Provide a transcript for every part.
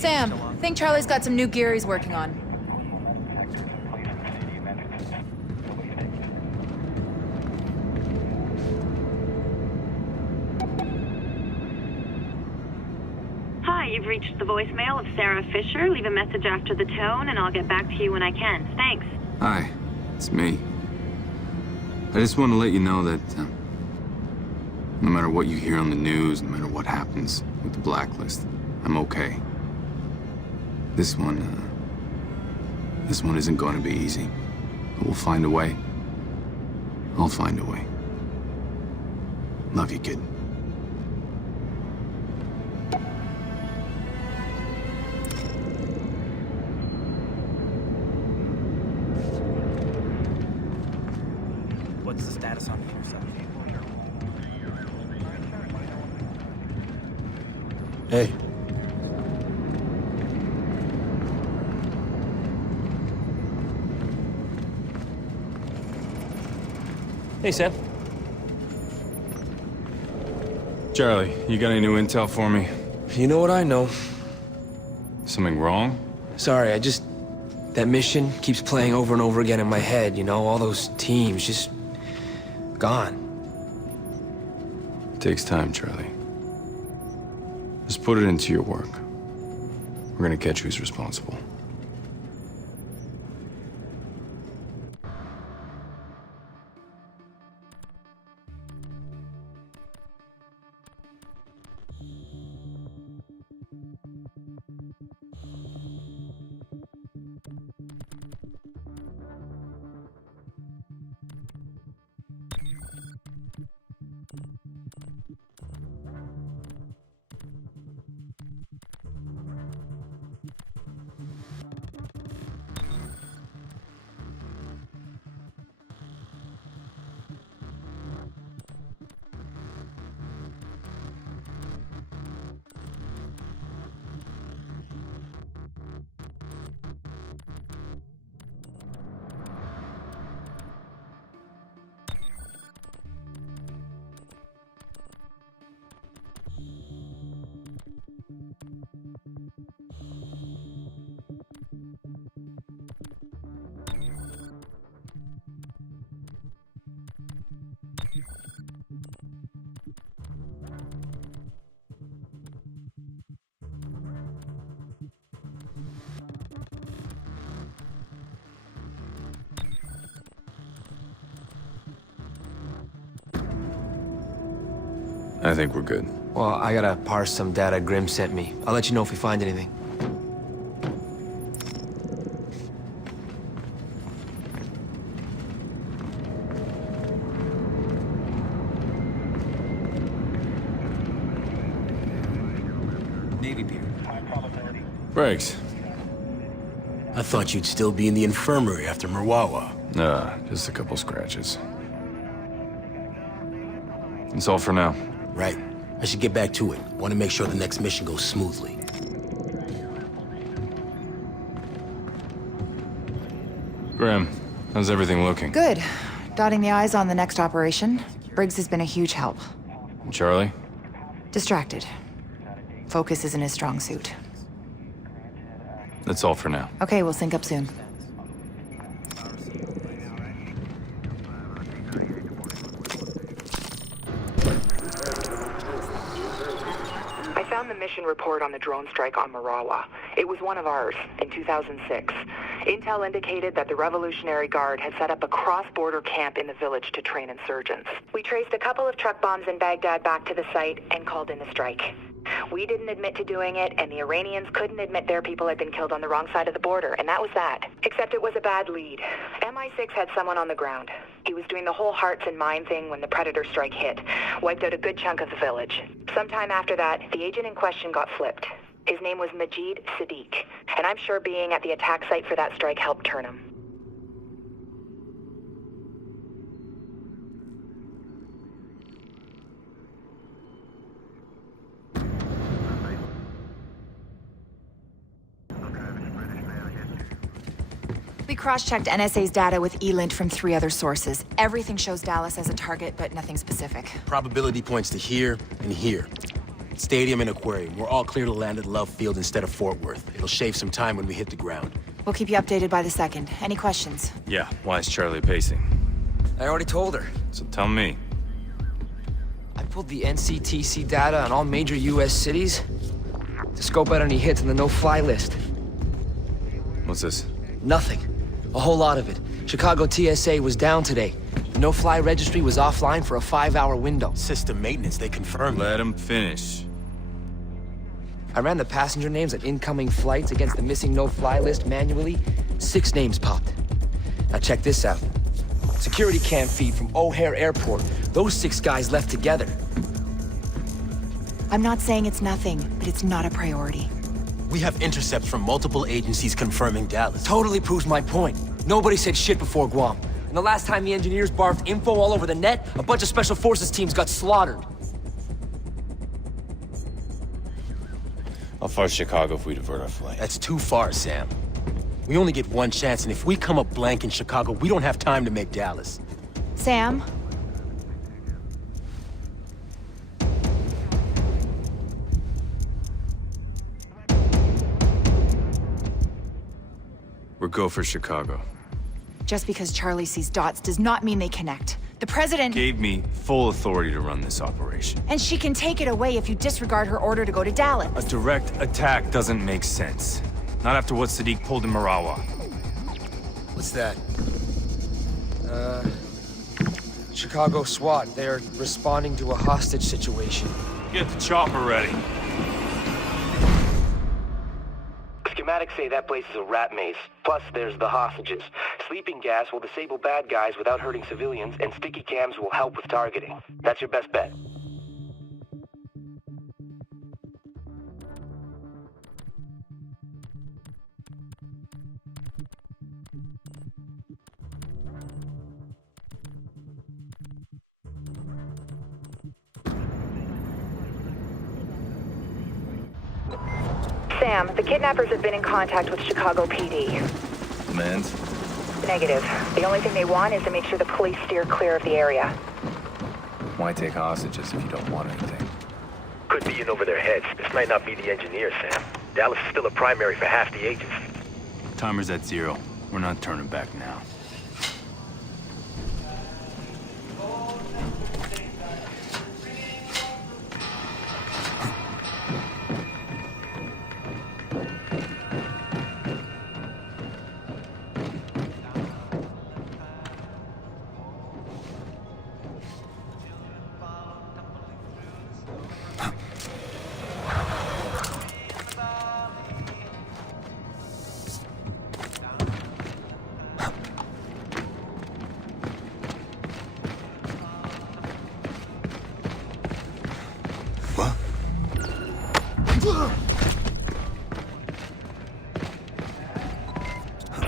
Sam, think Charlie's got some new gear he's working on. Hi, you've reached the voicemail of Sarah Fisher. Leave a message after the tone, and I'll get back to you when I can. Thanks. Hi, it's me. I just want to let you know that no matter what you hear on the news, no matter what happens with the Blacklist, I'm okay. This one isn't going to be easy. But we'll find a way. I'll find a way. Love you, kid. What's the status on the intercept? Hey. Hey, Sam. Charlie, you got any new intel for me? You know what I know? Something wrong? Sorry, that mission keeps playing over and over again in my head, you know? All those teams just... gone. It takes time, Charlie. Just put it into your work. We're gonna catch who's responsible. I think we're good. Well, I gotta parse some data Grim sent me. I'll let you know if we find anything. Navy beer. Brakes. I thought you'd still be in the infirmary after Murwawa. Nah, just a couple scratches. That's all for now. Right. I should get back to it. Want to make sure the next mission goes smoothly. Graham, how's everything looking? Good. Dotting the I's on the next operation. Briggs has been a huge help. And Charlie? Distracted. Focus isn't his strong suit. That's all for now. Okay, we'll sync up soon. I found the mission report on the drone strike on Murawa. It was one of ours, in 2006. Intel indicated that the Revolutionary Guard had set up a cross-border camp in the village to train insurgents. We traced a couple of truck bombs in Baghdad back to the site and called in the strike. We didn't admit to doing it, and the Iranians couldn't admit their people had been killed on the wrong side of the border, and that was that. Except it was a bad lead. MI6 had someone on the ground. He was doing the whole hearts and mind thing when the Predator strike hit. Wiped out a good chunk of the village. Sometime after that, the agent in question got flipped. His name was Majid Sadiq, and I'm sure being at the attack site for that strike helped turn him. We cross-checked NSA's data with E-Lint from 3 other sources. Everything shows Dallas as a target, but nothing specific. Probability points to here and here. Stadium and Aquarium. We're all clear to land at Love Field instead of Fort Worth. It'll shave some time when we hit the ground. We'll keep you updated by the second. Any questions? Yeah, why is Charlie pacing? I already told her. So tell me. I pulled the NCTC data on all major US cities to scope out any hits on the no-fly list. What's this? Nothing. A whole lot of it. Chicago TSA was down today. The no-fly registry was offline for a 5-hour window. System maintenance, they confirmed. Let him finish. I ran the passenger names on incoming flights against the missing no-fly list manually. 6 names popped. Now check this out. Security cam feed from O'Hare Airport. Those 6 guys left together. I'm not saying it's nothing, but it's not a priority. We have intercepts from multiple agencies confirming Dallas. Totally proves my point. Nobody said shit before Guam. And the last time the engineers barfed info all over the net, a bunch of special forces teams got slaughtered. How far's Chicago if we divert our flight? That's too far, Sam. We only get one chance, and if we come up blank in Chicago, we don't have time to make Dallas. Sam? We're go for Chicago. Just because Charlie sees dots does not mean they connect. The president... Gave me full authority to run this operation. And she can take it away if you disregard her order to go to Dallas. A direct attack doesn't make sense. Not after what Sadiq pulled in Marawa. What's that? Chicago SWAT. They're responding to a hostage situation. Get the chopper ready. Schematics say that place is a rat maze. Plus, there's the hostages. Sleeping gas will disable bad guys without hurting civilians, and sticky cams will help with targeting. That's your best bet. Sam, the kidnappers have been in contact with Chicago PD. Demands? Negative. The only thing they want is to make sure the police steer clear of the area. Why take hostages if you don't want anything? Could be in over their heads. This might not be the engineers, Sam. Dallas is still a primary for half the agency. Timer's at 0. We're not turning back now.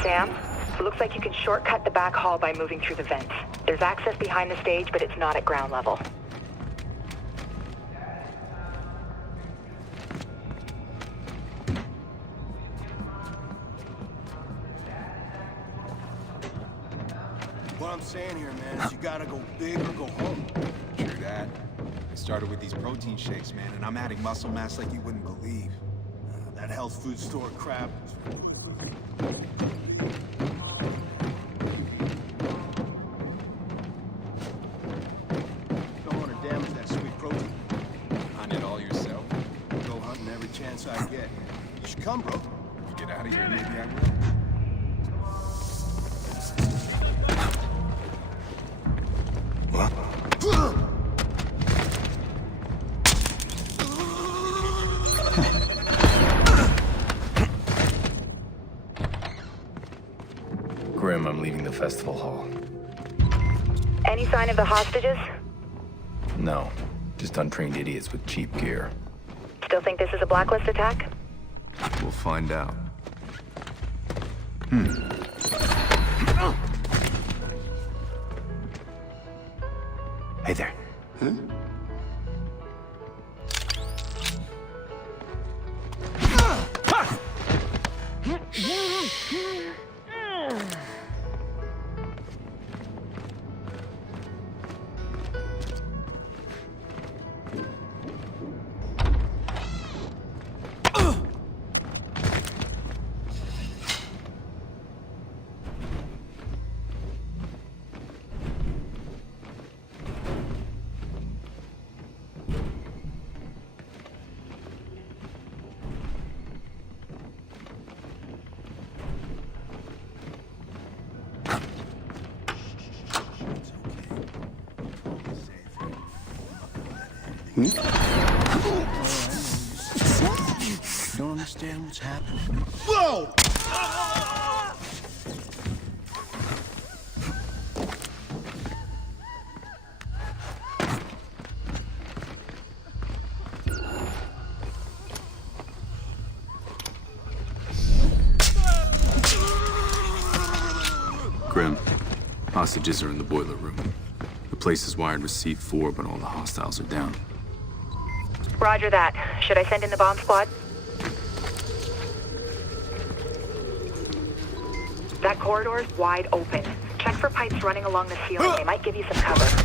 Sam, it looks like you can shortcut the back hall by moving through the vents. There's access behind the stage, but it's not at ground level. What I'm saying here, man, is you gotta go big or go home. True that. I started with these protein shakes, man, and I'm adding muscle mass like you wouldn't believe. That health food store crap. Don't want to damage that sweet protein. Hunt it all yourself. Go hunting every chance I get. You should come, bro. You get out of here, maybe I will. Grim, I'm leaving the festival hall. Any sign of the hostages? No, just untrained idiots with cheap gear. Still think this is a Blacklist attack? We'll find out. Hey there. Don't understand what's happening. Whoa! Grim, hostages are in the boiler room. The place is wired with C4, but all the hostiles are down. Roger that. Should I send in the bomb squad? That corridor's wide open. Check for pipes running along the ceiling. They might give you some cover.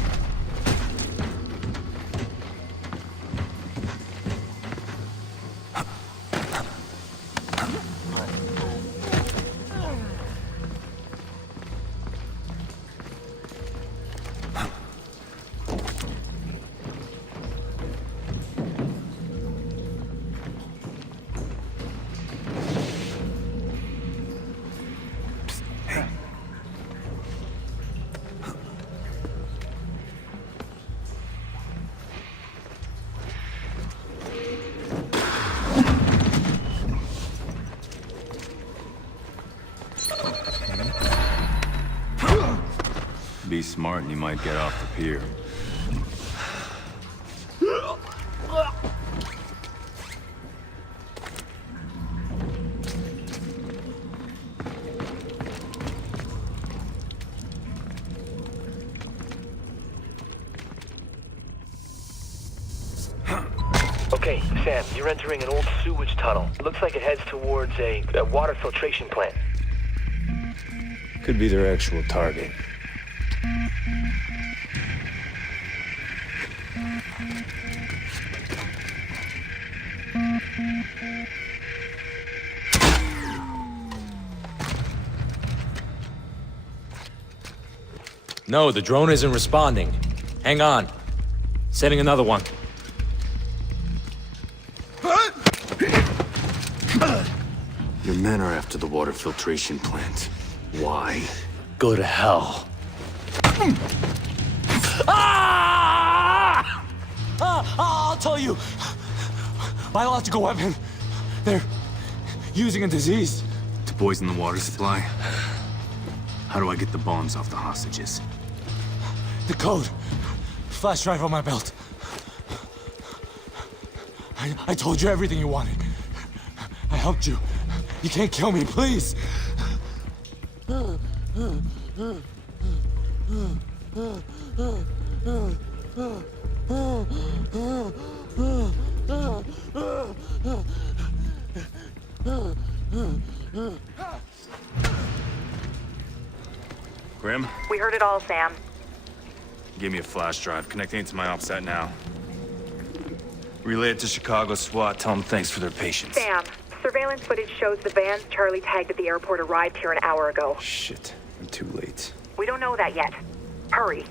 Be smart and you might get off the pier. Okay, Sam, you're entering an old sewage tunnel. It looks like it heads towards a water filtration plant. Could be their actual target. No, the drone isn't responding. Hang on. Sending another one. Your men are after the water filtration plant. Why? Go to hell. I'll tell you. Biological weapon. They're using a disease. To poison the water supply? How do I get the bombs off the hostages? The code. Flash drive on my belt. I told you everything you wanted. I helped you. You can't kill me, please. Grim? We heard it all, Sam. Give me a flash drive. Connecting it to my OPSAT now. Relay it to Chicago SWAT. Tell them thanks for their patience. Sam, surveillance footage shows the vans Charlie tagged at the airport arrived here an hour ago. Shit. I'm too late. We don't know that yet. Hurry.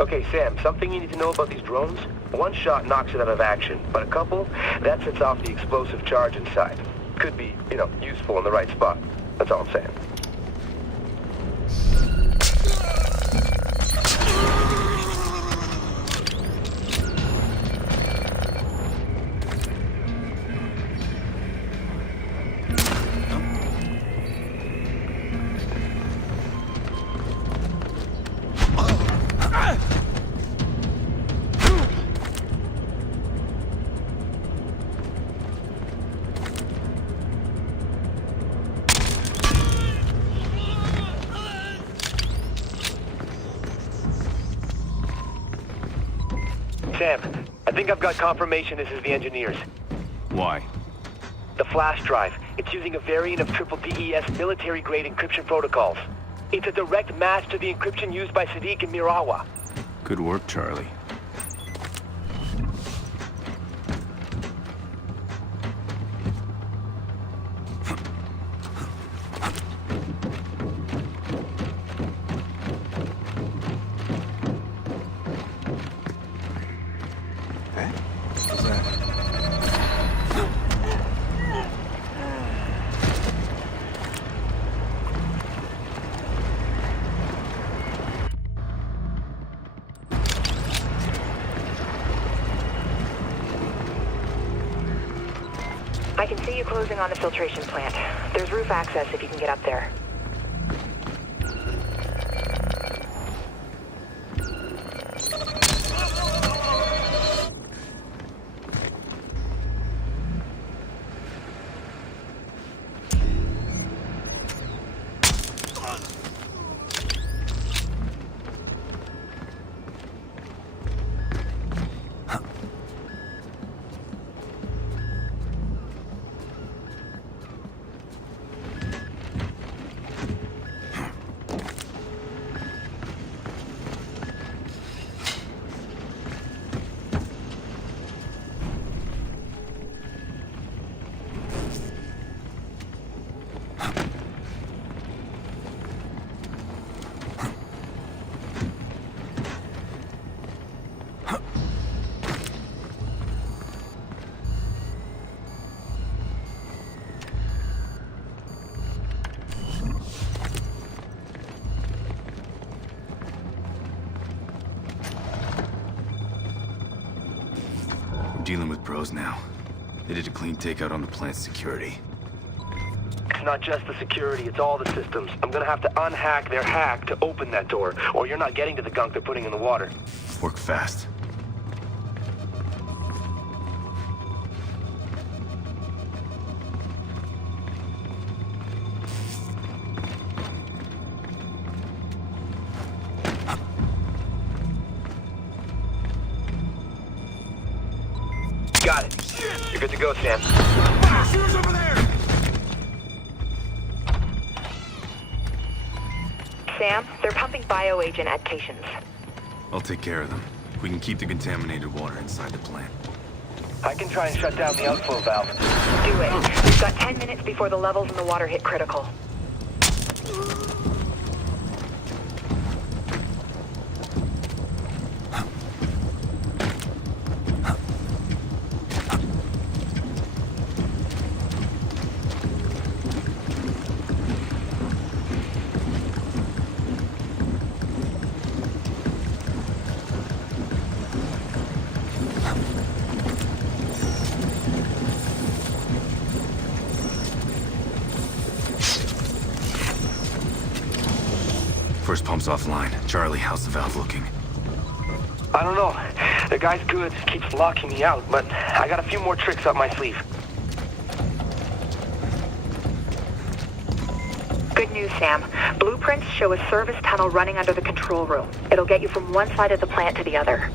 Okay, Sam, something you need to know about these drones? One shot knocks it out of action, but a couple, that sets off the explosive charge inside. Could be, useful in the right spot. That's all I'm saying. Sam, I think I've got confirmation this is the engineers. Why? The flash drive. It's using a variant of triple DES military-grade encryption protocols. It's a direct match to the encryption used by Sadiq and Mirawa. Good work, Charlie. I can see you closing on the filtration plant. There's roof access if you can get up there. Dealing with pros now. They did a clean takeout on the plant's security. It's not just the security, it's all the systems. I'm gonna have to unhack their hack to open that door, or you're not getting to the gunk they're putting in the water. Work fast. Got it. You're good to go, Sam. Shooters over there! Sam, they're pumping bioagent at Cations. I'll take care of them. We can keep the contaminated water inside the plant. I can try and shut down the outflow valve. Do it. We've got 10 minutes before the levels in the water hit critical. First pump's offline. Charlie, how's the valve looking? I don't know. The guy's good, keeps locking me out, but I got a few more tricks up my sleeve. Good news, Sam. Blueprints show a service tunnel running under the control room. It'll get you from one side of the plant to the other.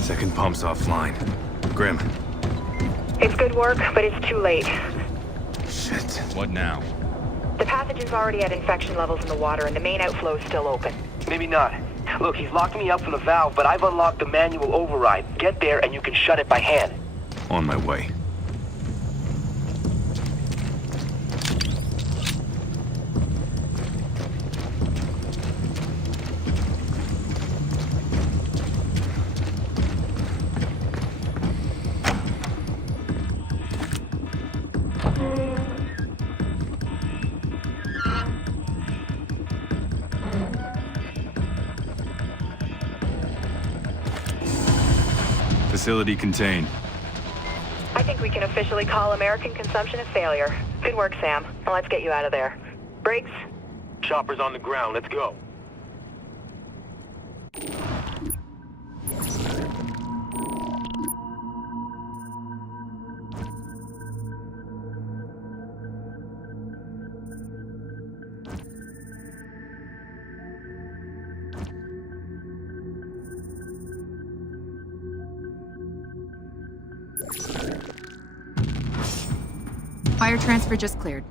Second pump's offline. Grim. It's good work, but it's too late. Shit. What now? The pathogen's already at infection levels in the water, and the main outflow is still open. Maybe not. Look, he's locked me up from the valve, but I've unlocked the manual override. Get there and you can shut it by hand. On my way. Facility contained. I think we can officially call American consumption a failure. Good work, Sam. Now let's get you out of there. Briggs? Chopper's on the ground. Let's go. Wire transfer just cleared.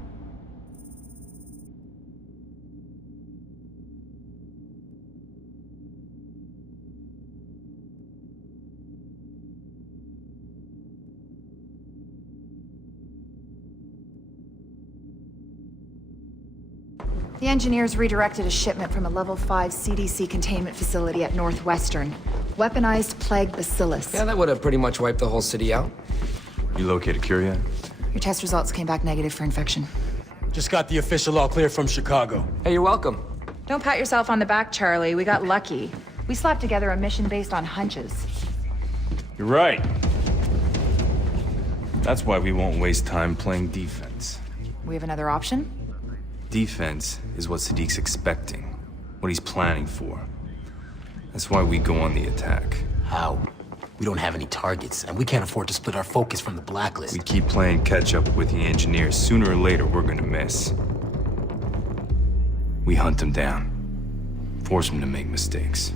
The engineers redirected a shipment from a level 5 CDC containment facility at Northwestern. Weaponized plague bacillus. Yeah, that would have pretty much wiped the whole city out. You located cure yet? Your test results came back negative for infection. Just got the official all clear from Chicago. Hey, you're welcome. Don't pat yourself on the back, Charlie. We got lucky. We slapped together a mission based on hunches. You're right. That's why we won't waste time playing defense. We have another option? Defense is what Sadiq's expecting, what he's planning for. That's why we go on the attack. How? We don't have any targets, and we can't afford to split our focus from the Blacklist. We keep playing catch-up with the engineers. Sooner or later, we're gonna miss. We hunt them down. Force them to make mistakes.